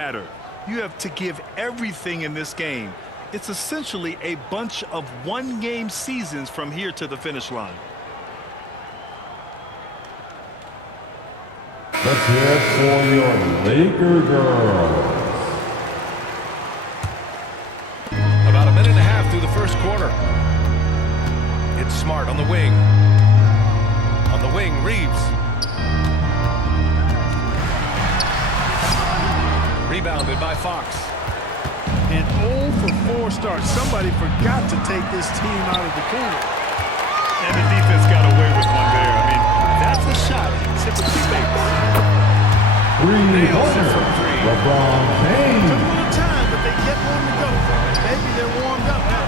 matter. You have to give everything in this game. It's essentially a bunch of one-game seasons from here to the finish line. Let's hear it for your Laker girls. About a minute and a half through the first quarter. It's Smart on the wing. On the wing, Reeves. Rebounded by Fox. An 0 for 4 start. Somebody forgot to take this team out of the corner. And the defense got away with one there. I mean, that's a shot he typically makes. LeBron James. Took a little time, but they get one to go. Maybe they're warmed up now.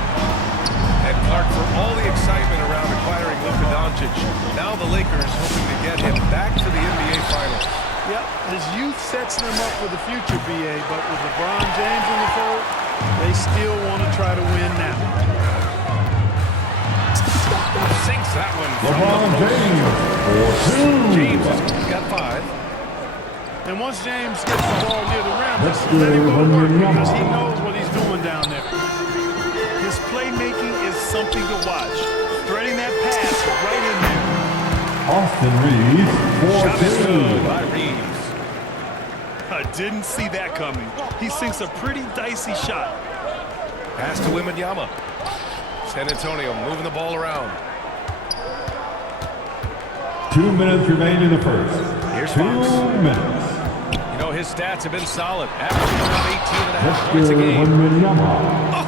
And Clark, for all the excitement around acquiring Luka Doncic, now the Lakers hoping to get him back to the NBA Finals. Yep, his youth sets them up for the future, BA, but with LeBron James in the fold, they still want to try to win now. Sinks that one. LeBron James for 2. James has got 5. And once James gets the ball near the rim, Let's just let him go to go work Wembanyama. because he knows what he's doing down there. His playmaking is something to watch. Threading that pass right in there. Austin Reeves Shot is for 2. good by Reeves. I didn't see that coming. He sinks a pretty dicey shot. Pass to Wembanyama. San Antonio moving the ball around. 2 minutes remain in the first. Here's 2 Fox. minutes. You know, his stats have been solid. Averaging about 18 and a half Let's points a hear game. Wembanyama.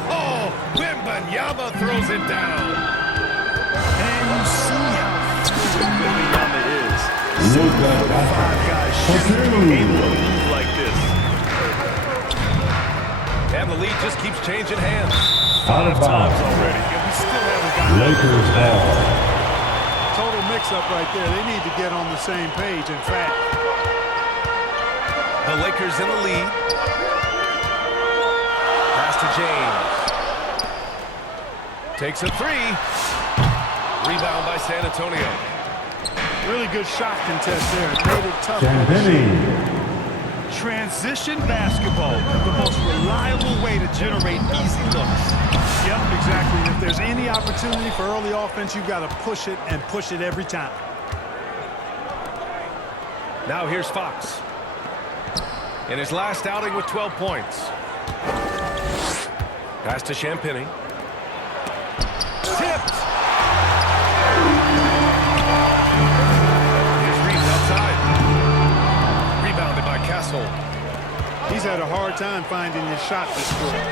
Oh, Wembanyama throws it down. And you see how fluid Wembanyama is. Luka Five guys for shouldn't be 2. able to move like this. And the lead just keeps changing hands. Out of 5 times bounds. already, and we still haven't gotten Lakers ball. Total mix-up right there. They need to get on the same page, in fact. The Lakers in the lead. Pass to James. Takes a 3. Rebound by San Antonio. Really good shot contest there. It made it tough. Champagny. Transition basketball, the most reliable way to generate easy looks. Yep, exactly. If there's any opportunity for early offense, you've got to push it and push it every time. Now here's Fox. In his last outing with 12 points. Pass to Champagny. Tipped. Here's Reeves outside. Rebounded by Castle. He's had a hard time finding his shot this quarter.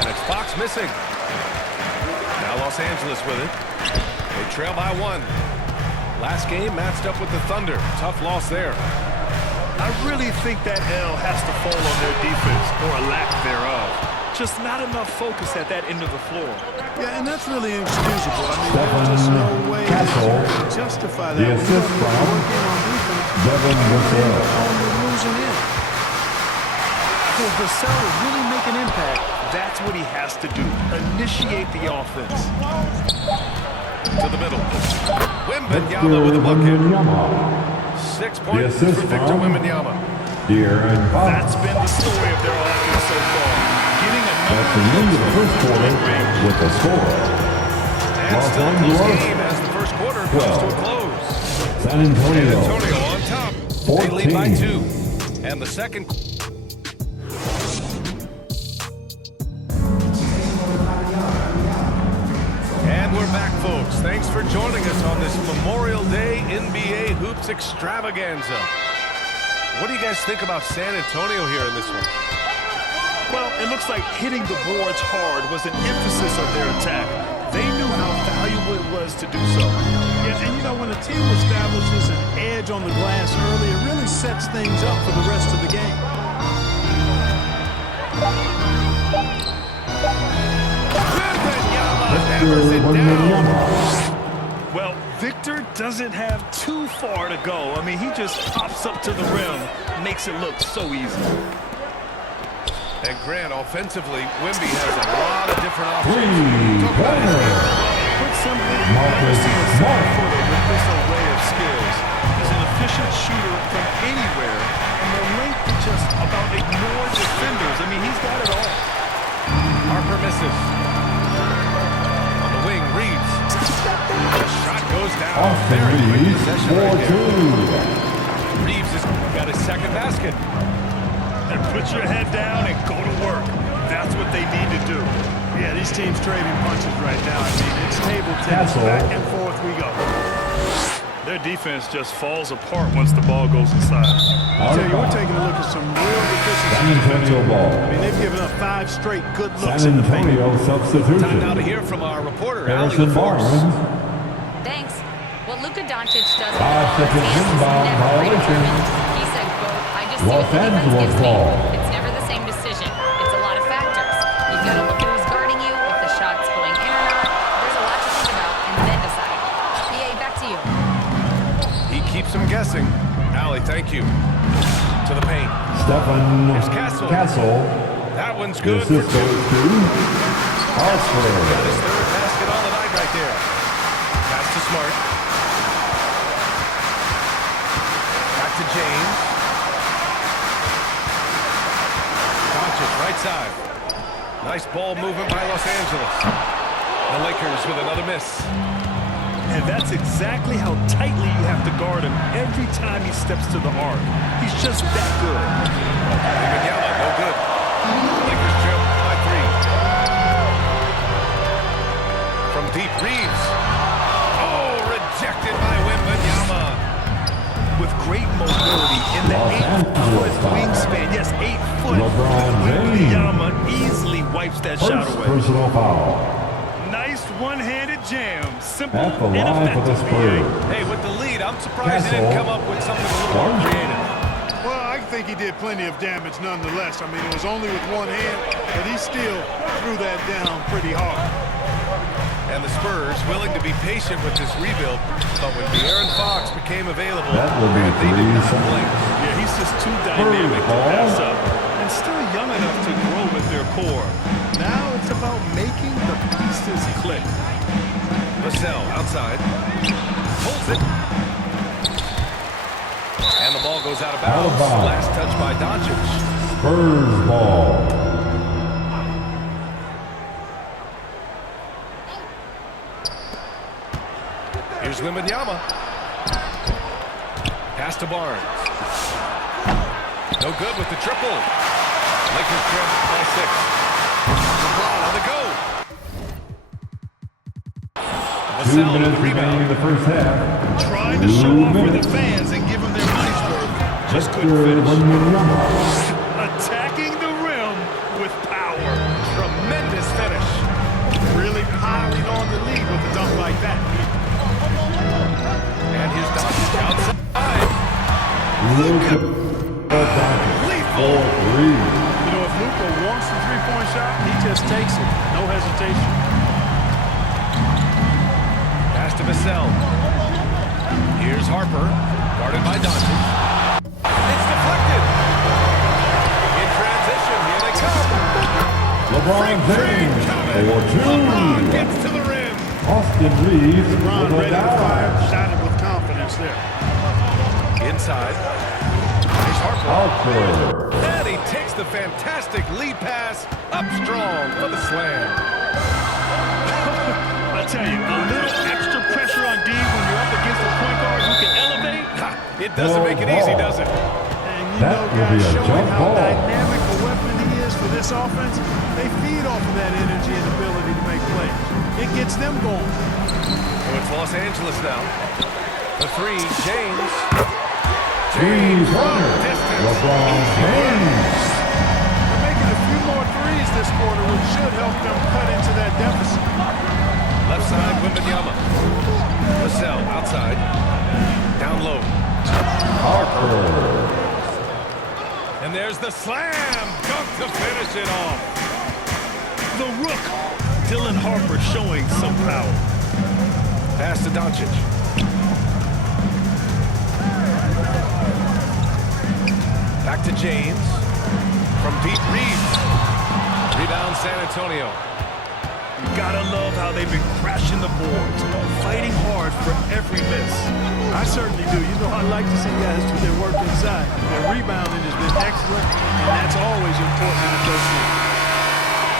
And it's Fox missing. Now Los Angeles with it. They trail by 1. Last game matched up with the Thunder. Tough loss there. I really think that L has to fall on their defense, or a lack thereof. Just not enough focus at that end of the floor. Yeah, and that's really inexcusable. I mean, there's just no way that you can justify that. The When assist you're from working on defense, Devin Vassell. you're losing in. If Vassell is really make an impact, that's what he has to do. Initiate the offense. To the middle. Wembanyama with a bucket. Wembanyama. 6 The points assist for Victor from Wembanyama. De'Aaron Fox. That's been the story of their offense so far. Getting That's the end of the first quarter with the score. And Los still a close Angeles, game as the first quarter comes to a 12. close. San San Antonio. Antonio on top. They lead by 14. 2. And the second. And we're back, folks. Thanks for joining us on this Memorial Day NBA Hoops Extravaganza. What do you guys think about San Antonio here in this one? Well, it looks like hitting the boards hard was an emphasis of their attack. They knew how valuable it was to do so. Yeah, and you know, when a team establishes an edge on the glass early, it really sets things up for the rest of the game. Well, Victor doesn't have too far to go. I mean, he just pops up to the rim, makes it look so easy. And Grant, offensively, Wemby has a lot of different options. Three-pointer. Put simply, Marcus never seen a Smart. footer with this array of skills. He's an efficient shooter from anywhere, and the length just about ignore defenders. I mean, he's got it all. Harper misses. On the wing, Reeves. The shot goes down. Austin Very quick Reeves, possession right there. 4-2. Reeves has got his second basket. And put your head down and go to work. That's what they need to do. Yeah, these teams trading punches right now. I mean, it's table tennis. Castle. Back and forth we go. Their defense just falls apart once the ball goes inside. I tell you, we're taking a look at some real deficiencies. San Antonio ball. I mean, they've given up 5 straight good looks San in the paint. Antonio substitution. Time now to hear from our reporter, Allie Harrison LaForce. Barnes. Thanks. What Luka Doncic does with the 5 ball in seconds his hands is inbound never violation. predetermined. He said, quote, I just see Los what the defense Angeles gives me. ball. It's never the same decision. It's a lot of factors. You've got to look at who's guarding you, if the shot's going in or not. There's a lot to think about, and then decide. BA, back to you. He keeps him guessing. Allie, thank you. To the paint. Stefan Here's Castle. Castle. That one's The good for assist 2. goes to Harper. His third basket on the night right there. Pass to Smart. Back to James. Doncic, right side. Nice ball movement by Los Angeles. The Lakers with another miss. And that's exactly how tightly you have to guard him every time he steps to the arc. He's just that good. Wembanyama, no good. Lakers trail by 3. From deep, Reeves. Oh, rejected by Wembanyama. With great mobility in the Los 8-foot Angeles foul. wingspan. Yes, 8 foot. LeBron Wembanyama easily wipes that shot First away. personal foul. Nice one-handed jam. Simple At the and line for the effective. Spurs. Hey, with the lead, I'm surprised he Castle. didn't come up with something a little more creative. Well, I think he did plenty of damage nonetheless. I mean, it was only with one hand, but he still threw that down pretty hard. And the Spurs willing to be patient with this rebuild, but when De'Aaron Fox became available, That will be they did 3 not seconds. blink. Yeah, he's just too dynamic to ball. pass up. And still young enough to grow with their core. Now it's about making the pieces click. Vassell outside. Pulls it. And the ball goes out of Out of bounds. bounds. Last touch by Doncic. Spurs ball. Here's Wembanyama. Pass to Barnes. No good with the triple. Lakers trail by 6. LeBron on the go. 2 Vassell with minutes the rebound. remaining in the first half. Trying to show off for the fans and give them their money's worth. Just couldn't Victor finish. Wembanyama. Attacking the rim with power. Tremendous finish. Really piling on the lead with a dunk like that. And here's Doncic outside. Luka Doncic. 4-3. You know, if Luka wants the three-point shot, he just takes it. No hesitation. Pass to Vassell. Here's Harper, guarded by Doncic. It's deflected. In transition, here they come. LeBron James. LeBron 4-2. gets to the rim. Austin Reeves Ron with ready a to fire. dive. Shot it with confidence there. Inside. Here's Harper. Harper. And he takes the fantastic lead pass up strong for the slam. I tell you, a little extra pressure on D when you're up against a point guard who can elevate. Ha, it doesn't make it easy, does it? And you That know, will be guys, a showing jump how ball. dynamic a weapon he is for this offense, they feed off of that energy and ability to make plays. It gets them going. So it's Los Angeles now. The 3, James. Three-pointer. Distance. LeBron James. They're making a few more threes this quarter, which should help them cut into that deficit. Left side, Wembanyama. Vassell outside. Down low. Harper. And there's the slam. Dunk to finish it off. The Rook, Dylan Harper, showing some power. Pass to Doncic. Back to James. From deep, Reeves. Rebound San Antonio. You gotta love how they've been crashing the boards, fighting hard for every miss. I certainly do. You know, I like to see guys do their work inside. Their rebounding has been excellent, and that's always important in a close game.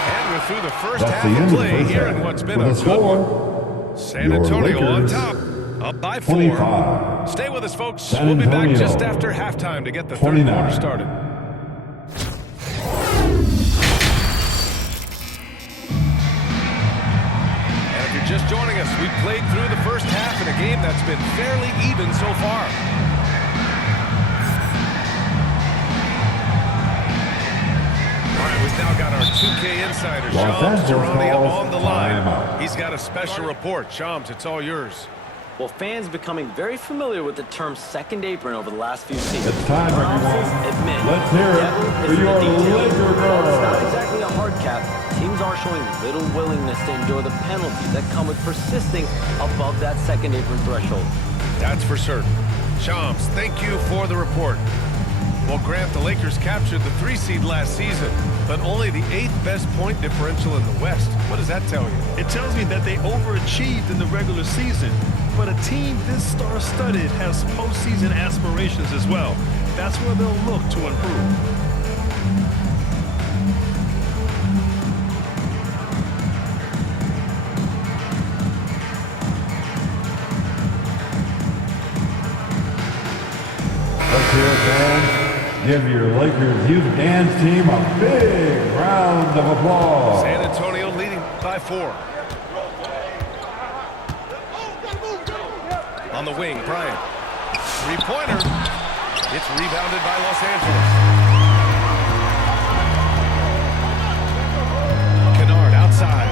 And we're through the first That's half the of end of the play first here half. in what's been With a a good one. score, San your Antonio on Lakers, top, up by 4. 25. Stay with us, folks. San We'll be back Antonio, just after halftime to get the third 29. quarter started. And if you're just joining us, we've played through the first half in a game that's been fairly even so far. All right, we've now got our 2K insider, Los Shams Angeles Charania, calls on the line. timeout. He's got a special report. Shams, it's all yours. Well, fans becoming very familiar with the term second apron over the last few seasons. It's time, everyone. Admit, Let's hear it devil for is in the your details. Laker While it's not girl. exactly a hard cap, teams are showing little willingness to endure the penalties that come with persisting above that second apron threshold. That's for certain. Shams, thank you for the report. Well, Grant, the Lakers captured the 3 seed last season, but only the 8th best point differential in the West. What does that tell you? It tells me that they overachieved in the regular season, but a team this star-studded has postseason aspirations as well. That's where they'll look to improve. Let's hear it, fans. Give your Lakers youth dance team a big round of applause. San Antonio leading by 4. On the wing, Bryant. 3-pointer. It's rebounded by Los Angeles. Kennard outside.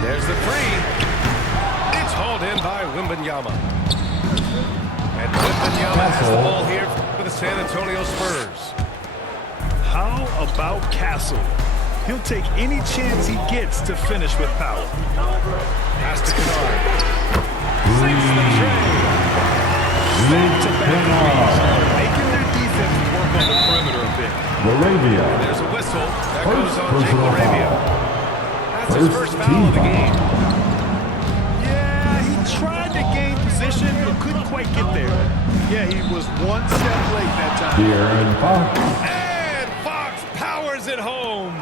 There's the 3. It's hauled in by Wembanyama. And Wembanyama has the ball here for the San Antonio Spurs. How about Castle? He'll take any chance he gets to finish with power. Pass to Kennard. Sinks the tray. Back-to-back threes, making their defense work on the perimeter a bit. Laravia. There's a whistle. That First goes on Jake personal Laravia. foul. That's his first foul team of the foul. game. Yeah, he tried to gain position, but couldn't quite get there. Yeah, he was one step late that time. De'Aaron Fox. And Fox powers it home.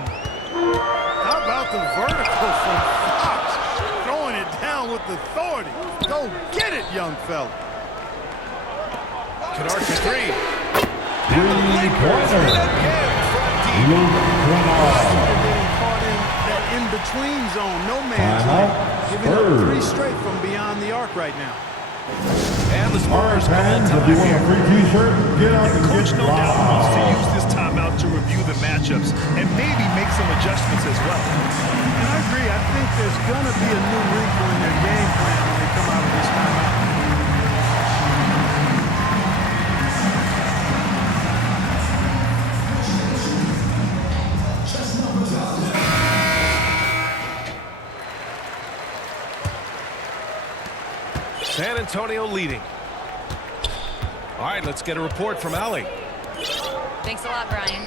How about the vertical from Fox? Throwing it down with authority. Go get it, young fella. Kennard for 3. Three-pointer. Again from deep. Luke Kennard. They're getting caught in that in-between zone, no man's Timeout. land. Giving up Spurs. 3 straight from beyond the arc right now. And the All right, Spurs call fans, if time you want a here. free t-shirt, get up and Coach get no doubt wants to loud. use this timeout to review the matchups and maybe make some adjustments as well. And I agree. I think there's going to be a new wrinkle in their game plan when they come out of this timeout. San Antonio leading. All right, let's get a report from Allie. Thanks a lot, Brian.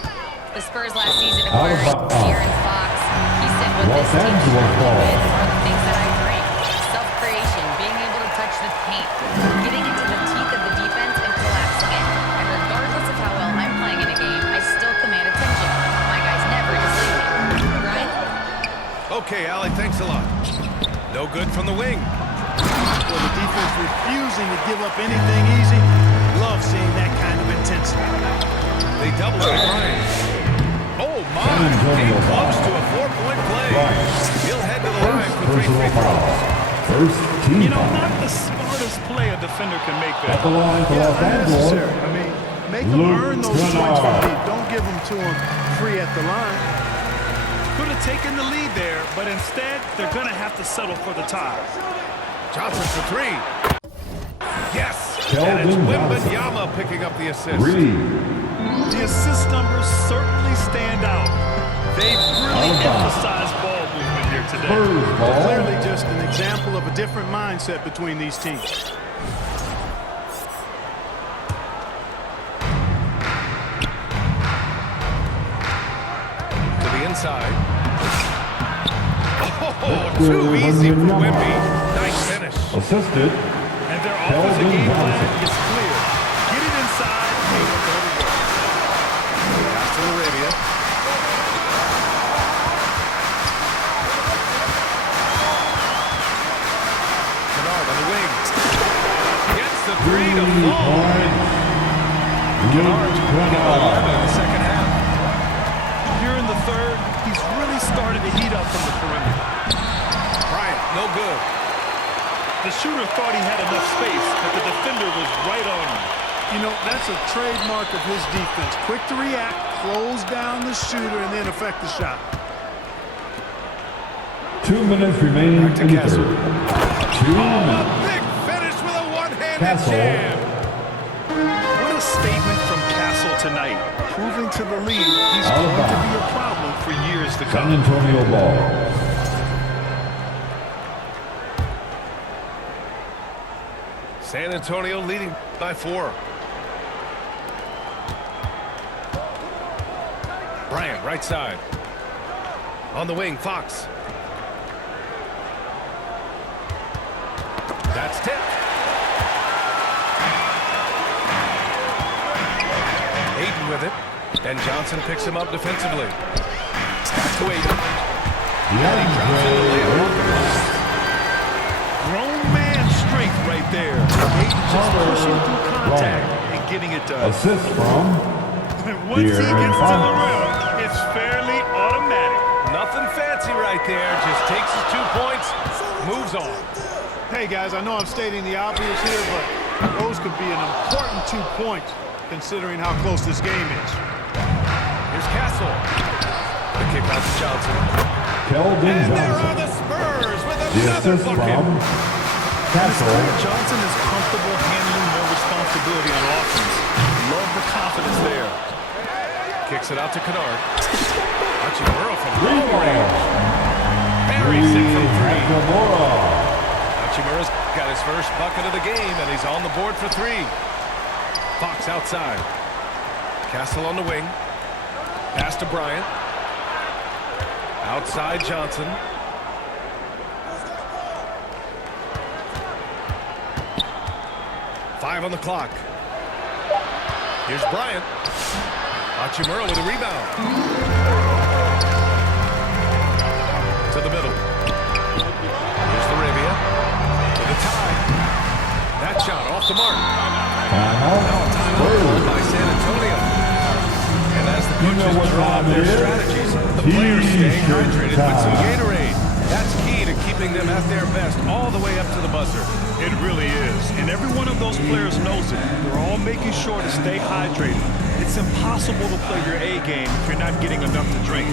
The Spurs last season How acquiring about- De'Aaron Fox. He said what Los this team Angeles struggled ball. with are the things that I bring. Self-creation, being able to touch the paint, getting into the teeth of the defense and collapsing it. And regardless of how well I'm playing in a game, I still command attention. My guys never deceive me. Brian? Okay, Allie, thanks a lot. No good from the wing. Well, the defense refusing to give up anything easy. Love seeing that kind of intensity. They double it, Bryant. Oh, my. San Antonio Came close foul. to a 4-point play. Bryant. He'll head to the First line for 3 personal free foul. throws. First team You know, foul. not the smartest play a defender can make At there. the line for Yeah, Los Angeles. unnecessary. I mean, make them Luke earn those points from Kennard. deep. Don't give them to them free at the line. Could have taken the lead there, but instead, they're going to have to settle for the tie. Johnson for 3. Yes. Keldon And it's Johnson. Wembanyama picking up the assist. Reed. The assist numbers certainly stand out. They've really Alabama. emphasized ball movement here today. Spurs ball. Clearly just an example of a different mindset between these teams. To the side. Oh, too easy for Wemby. Nice finish. Assisted. And their Keldon offensive game plan Johnson. is clear. Get it inside, make it go to work. Pass to Arabia. Kennard on the wing. Gets the three to fall. Kennard's putting up 11 in the second half. Here in the third, he's really started to heat up from the perimeter. Bryant, no good. The shooter thought he had enough space, but the defender was right on him. You know, that's a trademark of his defense. Quick to react, close down the shooter, and then affect the shot. 2 minutes remaining Back to in the Castle. third. 2 minutes. Big finish with a one-handed Castle. jam. What a statement from Castle tonight, proving to the league he's Out of going to be bounds. a problem for years to San come. Antonio ball. San Antonio leading by 4. Bryant, right side. On the wing, Fox. That's tipped. Ayton with it. And Johnson picks him up defensively. Back to Ayton. Grown man strength right there. Ayton just pushing through contact and getting it done. Assist from And once he De'Aaron gets to the Fox. rim, it's fairly automatic. Nothing fancy right there. Just takes his 2 points, moves on. Hey, guys, I know I'm stating the obvious here, but those could be an important 2 points, considering how close this game is. Here's Castle. The kick out to Johnson. Keldon And there are Johnson. the Spurs with The another assist bucket. from Castle. Johnson is comfortable handling more responsibility on offense. Love the confidence there. Kicks it out to Kennard. Hachimura from long Rebound. range. Buries it from 3. Hachimura. Hachimura's got his first bucket of the game, and he's on the board for 3. Fox outside. Castle on the wing. Pass to Bryant. Outside Johnson. Five on the clock. Here's Bryant. Hachimura with a rebound. To the middle. Here's Arabia. With a tie. That shot off the mark. Timeout. Timeout by San Antonio. And as the You know coaches what draw up time it their is? strategies, the players staying T-shirt hydrated with some time. Gatorade. That's key to keeping them at their best all the way up to the buzzer. It really is. And every one of those players knows it. They're all making sure to stay hydrated. It's impossible to play your A game if you're not getting enough to drink,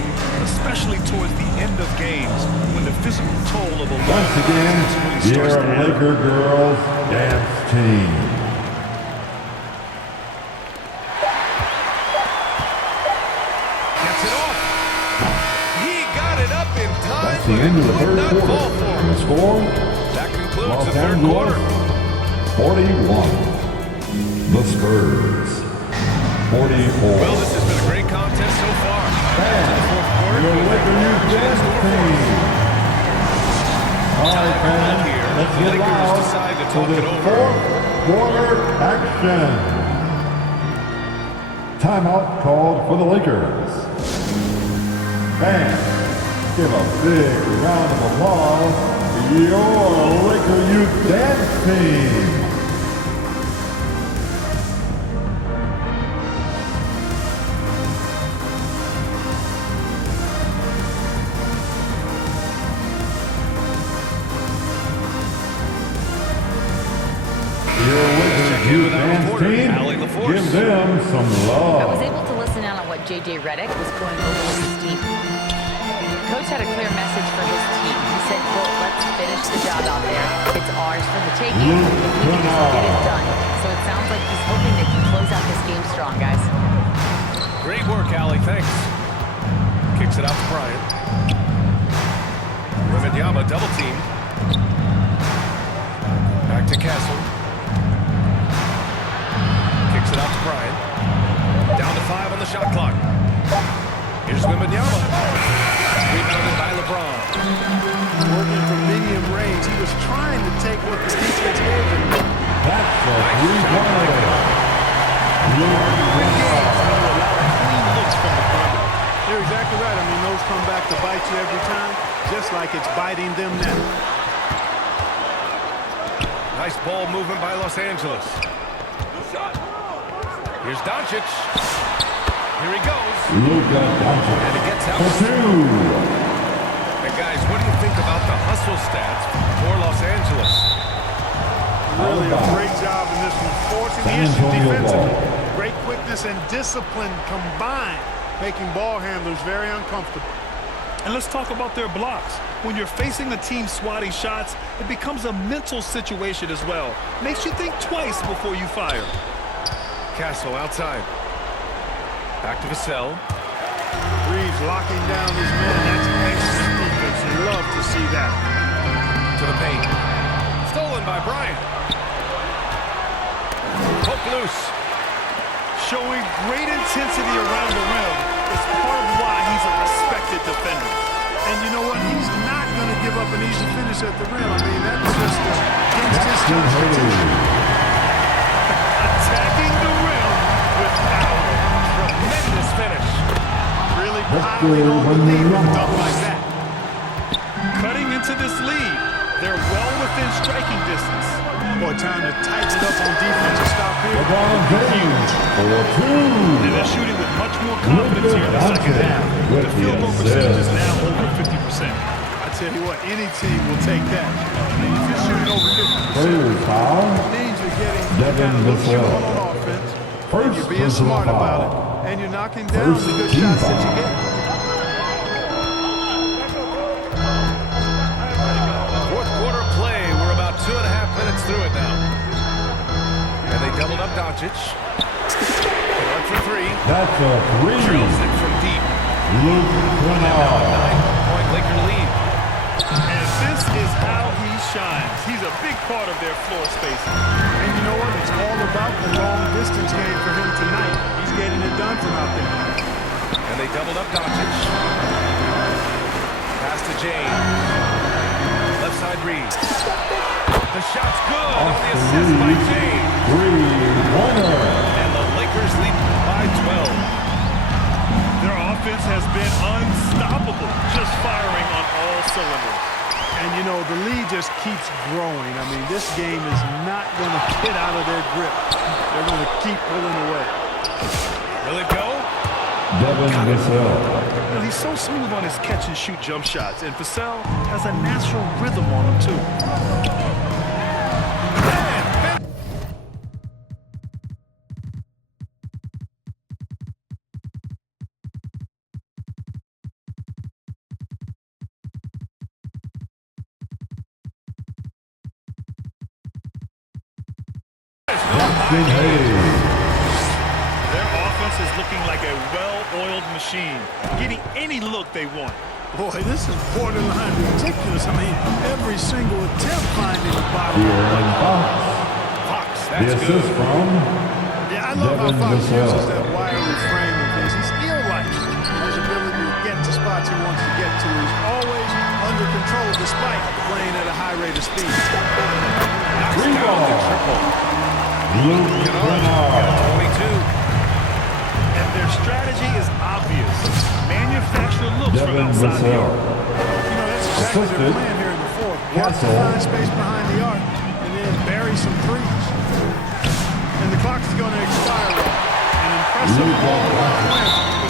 especially towards the end of games when the physical toll of a long Once again, really starts your to add up. Laker girls dance team. Gets it off. He got it up in time, That's the but end of the it could third not fall quarter. for And him. the score, That concludes Los the third quarter. Angeles 41. The Spurs 44. Well, this has been a great contest so far. To the fourth quarter, Your we'll have Laker a youth chance dance to team. All right, Time out fans, here. let's The get Lakers loud decide to for talk the it over. fourth quarter action. Timeout called for the Lakers. Fans, give a big round of applause to your Laker youth dance team. Your Lakers youth dance team, Allie LaForce. give them some I was love. able to listen in on what J.J. Redick was going over with his team. Coach had a clear message for his team. He said, quote, let's finish the job out there. It's ours for the taking. We can just get it done. So it sounds like he's hoping they can close out this game strong, guys. Great work, Allie. Thanks. Kicks it out to Bryant. Wembanyama double teamed. Back to Castle. Kicks it out to Bryant. Down to 5 on the shot clock. Here's Wembanyama. Rebounded by LeBron. Working from medium range, he was trying to take what the defense gave him. That's a three-pointer. Looks from the perimeter. You're exactly right. I mean, those come back to bite you every time, just like it's biting them now. Nice ball movement by Los Angeles. Here's Doncic. Here he goes. Luka Doncic. And it gets out. For two. And guys, what do you think about the hustle stats for Los Angeles? Really a great job in this one, forcing the San issue Antonio defensively. ball. Great quickness and discipline combined, making ball handlers very uncomfortable. And let's talk about their blocks. When you're facing a team swatting shots, it becomes a mental situation as well. Makes you think twice before you fire. Castle outside. Back to Vassell. Reeves locking down his men. That's excellent defense. You love to see that. To the paint. Stolen by Bryant. Poke loose. Showing great intensity around the rim is part of why he's a respected defender. And you know what? He's not going to give up an easy finish at the rim. I mean, that's just against his constitution. Attacking the rim with power. Tremendous finish. Really piling on the lead with a dunk like that. Cutting into this lead. They're well within striking distance. Boy, time to tighten it up on defense and stop here. LeBron James for two. And they're shooting with much more confidence here in the second half. The field goal percentage is now over 50%. I tell you what, any team will take that. And if you're shooting over 50%, Third foul. it means you're getting Devin kind of what you Vassell. want on offense. First And you're being personal smart about foul. it. And you're knocking down First the good team shots that foul. you get. Fourth quarter play. We're about 2.5 minutes through it now. And they doubled up Doncic. One for three. That's a three. Drills it from deep. Luke Kennard. 9-point Laker lead. And this is how he shines. He's a big part of their floor spacing. And you know what? It's all about the long distance game for him tonight. He's getting it done from out there. And they doubled up Doncic. Pass to James. Left side Reeves. The shot's good on the assist by James. Three-pointer. And the Lakers lead by 12. Their offense has been unstoppable, just firing on all cylinders. And, you know, the lead just keeps growing. I mean, this game is not going to get out of their grip. They're going to keep pulling away. Will it go? Devin Vassell. You know, he's so smooth on his catch-and-shoot jump shots, and Vassell has a natural rhythm on him, too. Jackson Hayes. Their offense is looking like a well-oiled machine, getting any look they want. Boy, this is borderline ridiculous. I mean, every single attempt finding the bottom. De'Aaron Fox. Fox, The that's assist good. from Yeah, I love how Devin Fox Vassell. uses that wireless frame and things. He's eel-like. His ability to get to spots he wants to get to. He's always under control despite playing at a high rate of speed. Knocks Three down the ball. triple. Luke Kennard. 22. And their strategy is obvious. Manufacture looks from Devin outside the Vassell. arc. You know, that's exactly Assisted. their plan here in the fourth. Work to Castle. find space behind the arc and then bury some threes. And the clock is going to expire. An impressive Luke ball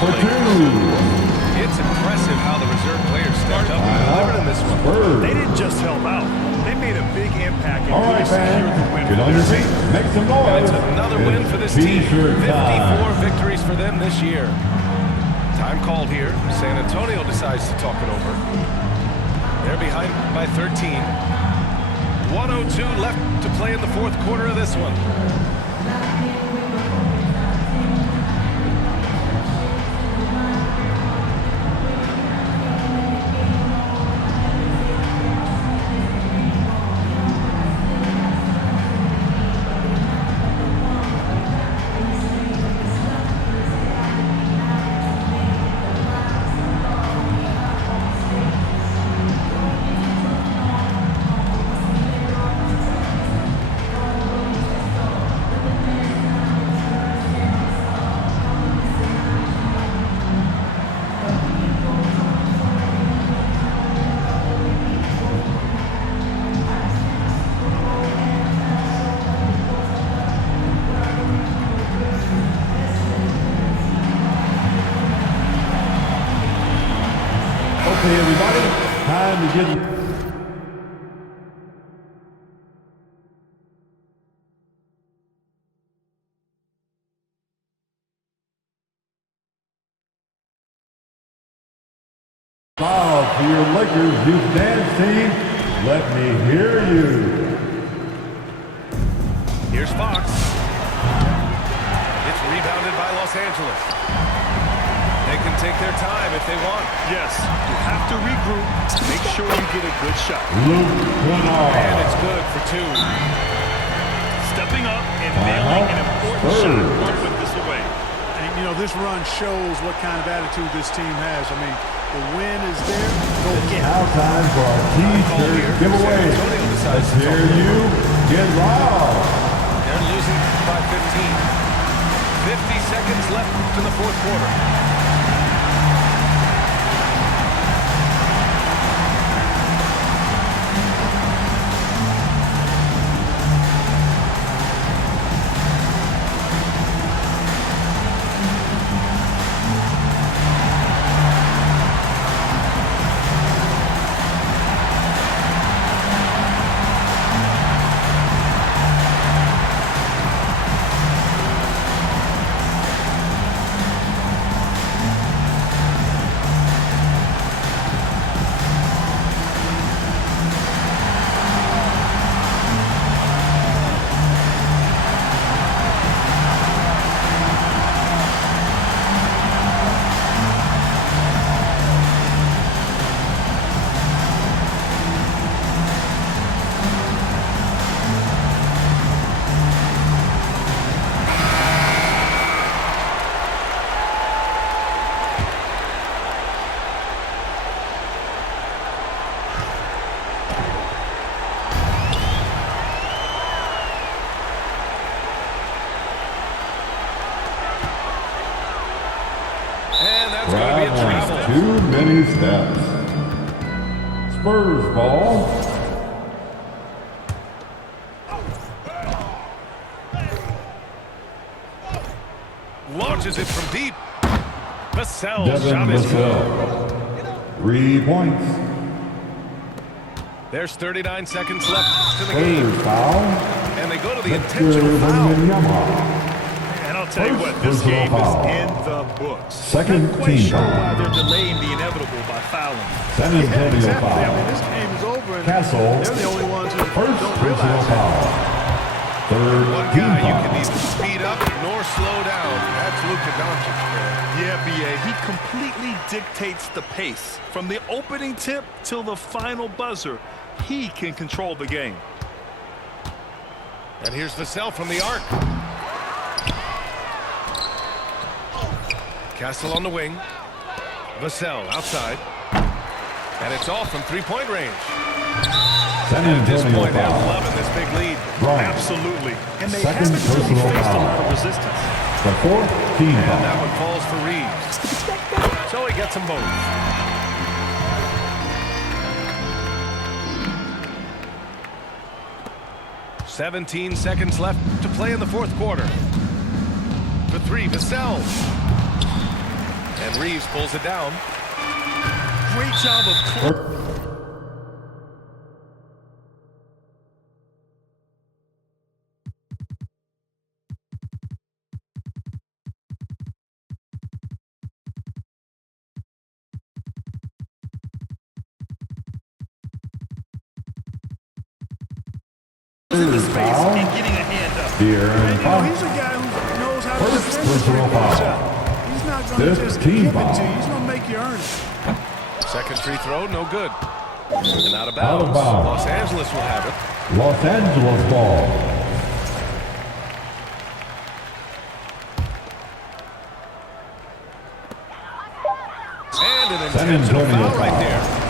For two. It's impressive how the reserve players stepped up and delivered in this one. They Spurs. didn't just help out. They made a big impact and All really right, secured the win fans. Get for on your their feet. team. Make some And noise. it's another win for this It's team. T-shirt 54 time. victories for them this year. Time called here. San Antonio decides to talk it over. They're behind by 13. 1:02 left to play in the fourth quarter of this one. Okay, everybody, time to get... Foul for your Lakers youth dance team. Let me hear you. Here's Fox. It's rebounded by Los Angeles. They can take their time if they want. Yes, you have to regroup. Make sure you get a good shot. Luke Kennard. And it's good for two. Stepping up and nailing an important shot to put this away. And, you know, this run shows what kind of attitude this team has. I mean, the win is there. Go get it. Now time for our T-shirt giveaway. Let's hear you get loud. They're losing by 15. 50 seconds left to the fourth quarter. And that's going to be a travel. Too many steps. Spurs ball. Launches it from deep. Vassell's Devin shot is good. Vassell. 3 points. There's 39 seconds left to the game. Spurs foul. And they go to the Victor intentional foul. Wembanyama. And I'll tell you what, this Personal game foul. is in the books. Second Not quite team sure foul. why they're delaying the inevitable by fouling. San Yeah, Antonio exactly. I mean, foul. this game is over, and Castle. they're the only ones who First don't personal realize it. foul. Third One team guy you can foul. neither speed up nor slow down. That's Luka Doncic, man. Yeah, B.A., he completely dictates the pace. From the opening tip till the final buzzer, he can control the game. And here's Vassell from the arc. Castle on the wing. Vassell outside. And it's off from three-point range. San At this Antonio point, they're foul. loving this big lead. Wrong. Absolutely. And they Second haven't really personal faced a foul. lot of resistance. The fourth team And that foul. one falls for Reeves. So he gets them both. "17 seconds left to play in the fourth quarter. For three, Vassell. And Reeves pulls it down. Great job of... in the space and getting a hand up. De'Aaron And, you know, Fox. he's a guy who knows how to First defend the personal three-point foul. shot. He's not going to Fifth just team give it foul. to you. He's going to make you earn it. Second free throw, no good. And out of Out of bounds. bounds. Los Angeles will have it. Los Angeles ball. And an San intentional Antonio foul right foul. there.